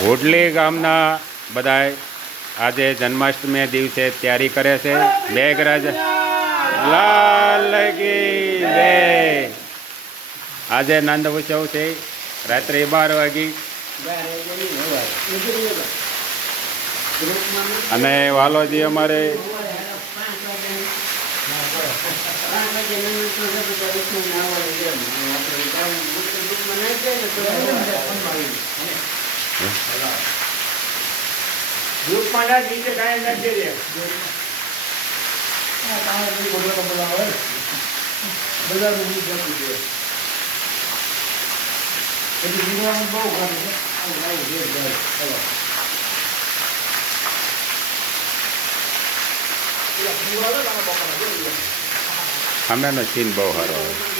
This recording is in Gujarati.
હોડલી ગામના બધાય આજે જન્માષ્ટમી દિવસે તૈયારી કરે છે. મેઘરાજ લાલ કી જય. આજે નંદ ઉત્સવ છે. રાત્રે 12 વાગી અને વાલોજી અમારે સામેનો સીન બહુ સારો.